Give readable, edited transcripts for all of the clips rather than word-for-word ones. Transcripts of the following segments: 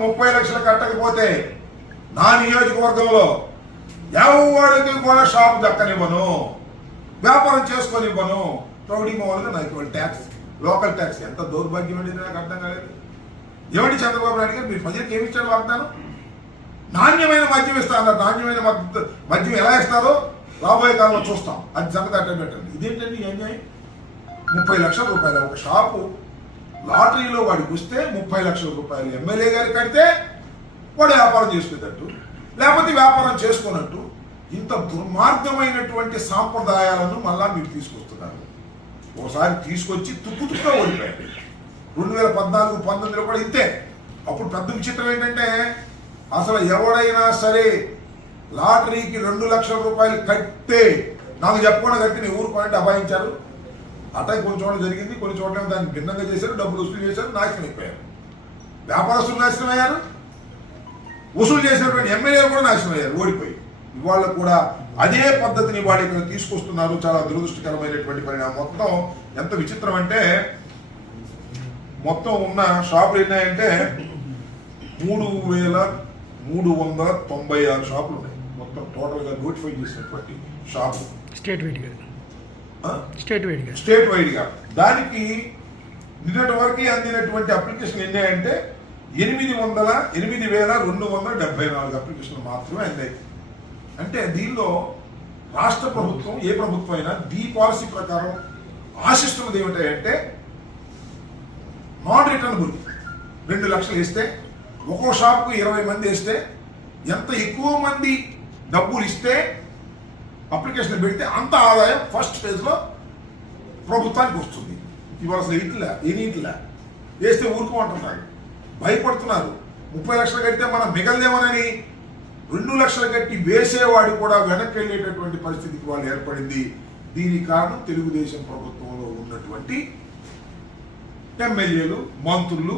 30 లక్షలు కట్టకపోతే నా నియోజకవర్గంలో ఎవరికి కూడా షాప్ దక్కనివ్వను, వ్యాపారం చేసుకొనివ్వను. రౌడీ మామూలుగా నాకు ట్యాక్స్, లోకల్ ట్యాక్స్ ఎంత దౌర్భాగ్యం అనేది నాకు అర్థం కాలేదు. ఏమండి చంద్రబాబు నాయుడు గారు, మీరు ప్రజలకు ఏమి ఇచ్చారు వాగ్దానం? నాణ్యమైన మద్యం ఇస్తా అన్నారు. నాణ్యమైన మద్యం ఎలా ఇస్తారో రాబోయే కాలంలో చూస్తాం. అది సంగతి అట్ట పెట్టండి. ఇదేంటండి అన్యాయం? 30 లక్షల రూపాయలు ఒక షాపు లాటరీలో వాడికి వస్తే 30 లక్షల రూపాయలు ఎమ్మెల్యే గారికి కడితే వాడు వ్యాపారం చేసుకునేటట్టు, లేకపోతే వ్యాపారం చేసుకున్నట్టు ఇంత దుర్మార్గమైనటువంటి సాంప్రదాయాలను మళ్ళా మీరు తీసుకొస్తున్నారు. ఒకసారి తీసుకొచ్చి తుక్కుతుక్కుగా ఓడిపోయారు. 2014-19లో కూడా ఇంతే. అప్పుడు పెద్ద విచిత్రం ఏంటంటే అసలు ఎవడైనా సరే లాటరీకి 2 లక్షల రూపాయలు కట్టే నాకు చెప్పకుండా కట్టి నీ ఊరు కొనంటే అబాయించారు. అట్లా కొన్ని చోట్ల జరిగింది, కొన్ని చోట్ల దాన్ని భిన్నంగా చేశారు, డబ్బులు వసూలు చేశారు, నాశనం అయిపోయారు. వ్యాపారస్తులు నాశనం అయ్యారు, వసూలు చేసినటువంటి ఎమ్మెల్యేలు కూడా నాశనం అయ్యారు, ఓడిపోయి. ఇవాళ కూడా అదే పద్ధతిని వాళ్ళు ఇక్కడ తీసుకొస్తున్నారు. చాలా దురదృష్టకరమైనటువంటి పరిణామం. మొత్తం ఎంత విచిత్రం అంటే మొత్తం ఉన్న షాపులు ఎన్నాయంటే 3396 షాపులు ఉన్నాయి. మొత్తం టోటల్గా నోటిఫై చేసినటువంటి షాపు స్టేట్ వైడ్ గా. దానికి నిన్నటి వరకు అందినటువంటి అప్లికేషన్ ఎన్ని అంటే 8,274 అప్లికేషన్లు మాత్రమే అందాయి. అంటే దీనిలో రాష్ట్ర ప్రభుత్వం, ఏ ప్రభుత్వం అయినా దీ పాలసీ ప్రకారం ఆశిస్తున్నది ఏమిటంటే నాన్ రిటర్నబుల్. 2 లక్షలు వేస్తే ఒక్కో షాప్కు 20 మంది వేస్తే ఎంత ఎక్కువ మంది డబ్బులు ఇస్తే అప్లికేషన్ పెడితే అంత ఆదాయం ఫస్ట్ ఫేజ్లో ప్రభుత్వానికి వస్తుంది. ఇవాళ అసలు ఇట్లా వేస్తే ఊరుకోమంటున్నారు, భయపడుతున్నారు. 30 లక్షలు కడితే మనం మిగలదేమోనని 2 లక్షలు కట్టి వేసేవాడు కూడా వెనక్కి వెళ్ళేటటువంటి పరిస్థితికి వాళ్ళు ఏర్పడింది. దీనికి కారణం తెలుగుదేశం ప్రభుత్వంలో ఉన్నటువంటి ఎమ్మెల్యేలు, మంత్రులు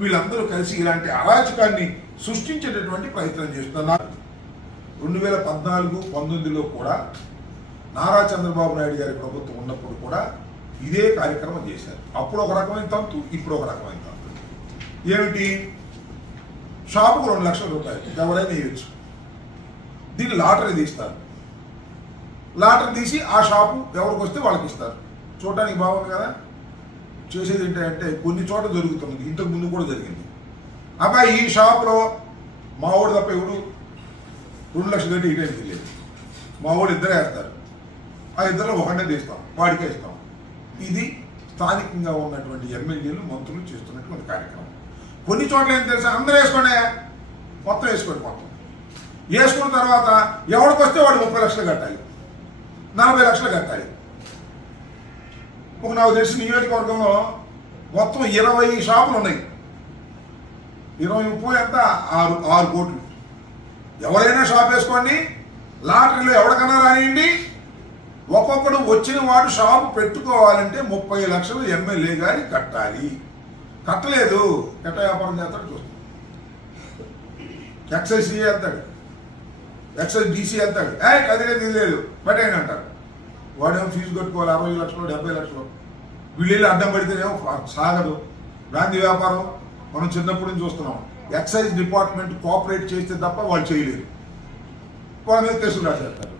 వీళ్ళందరూ కలిసి ఇలాంటి అరాచకాన్ని సృష్టించేటటువంటి ప్రయత్నం చేస్తున్నారు. 2014-19లో కూడా నారా చంద్రబాబు నాయుడు గారి ప్రభుత్వం ఉన్నప్పుడు కూడా ఇదే కార్యక్రమం చేశారు. అప్పుడు ఒక రకమైన తంతు, ఇప్పుడు ఒక రకమైన తంతు. ఏమిటి? షాపుకు 2 లక్షల రూపాయలు ఎవరైనా వేయచ్చు. దీన్ని లాటరీ తీస్తారు. లాటరీ తీసి ఆ షాపు ఎవరికి వస్తే వాళ్ళకి ఇస్తారు. చూడటానికి బాగుంది కదా. చేసేది ఏంటంటే కొన్ని చోట్ల జరుగుతున్నది, ఇంతకు ముందు కూడా జరిగింది. అబ్బాయి ఈ షాపులో మా వాడు తప్ప ఎవడు 2 లక్షలు కట్టి ఇటే తెలియదు. మా వాడు ఇద్దరే వేస్తారు. ఆ ఇద్దరు ఒకటే తీస్తాం, వాడికే ఇస్తాం. ఇది స్థానికంగా ఉన్నటువంటి ఎమ్మెల్యేలు, మంత్రులు చేస్తున్నటువంటి కార్యక్రమం. కొన్ని చోట్ల ఏం తెలుసా, అందరూ వేసుకోండి, మొత్తం వేసుకోండి. మొత్తం వేసుకున్న తర్వాత ఎవరికి వస్తే వాడు 30 లక్షలు కట్టాలి, 40 లక్షలు కట్టాలి. ఒక నాకు తెలిసిన నియోజకవర్గంలో మొత్తం 20 షాపులు ఉన్నాయి. 20-30 ఎంత 6 కోట్లు. ఎవరైనా షాప్ వేసుకోండి, లాటరీలో ఎవరికన్నా రానియండి. ఒక్కొక్కడు వచ్చిన వాడు షాపు పెట్టుకోవాలంటే 30 లక్షలు ఎమ్మెల్యే గారి కట్టాలి. కట్టలేదు, ఎట్ట వ్యాపారం చేస్తాడు చూస్తాడు. ఎక్సైజ్ సిఏ వెళ్తాడు, ఎక్సైజ్ డీసీ వెళ్తాడు, అదే లేదు బట్టేయండి అంటారు. వాడేమో ఫీజు కట్టుకోవాలి 60 లక్షలు 70 లక్షలు. వీళ్ళు అడ్డం పడితేనేమో సాగదు. గాంధీ వ్యాపారం మనం చిన్నప్పటి నుంచి చూస్తున్నాం. ఎక్సైజ్ డిపార్ట్మెంట్ కోఆపరేట్ చేస్తే తప్ప వాళ్ళు చేయలేరు. వాళ్ళ మీద కేసులు రాసేస్తారు.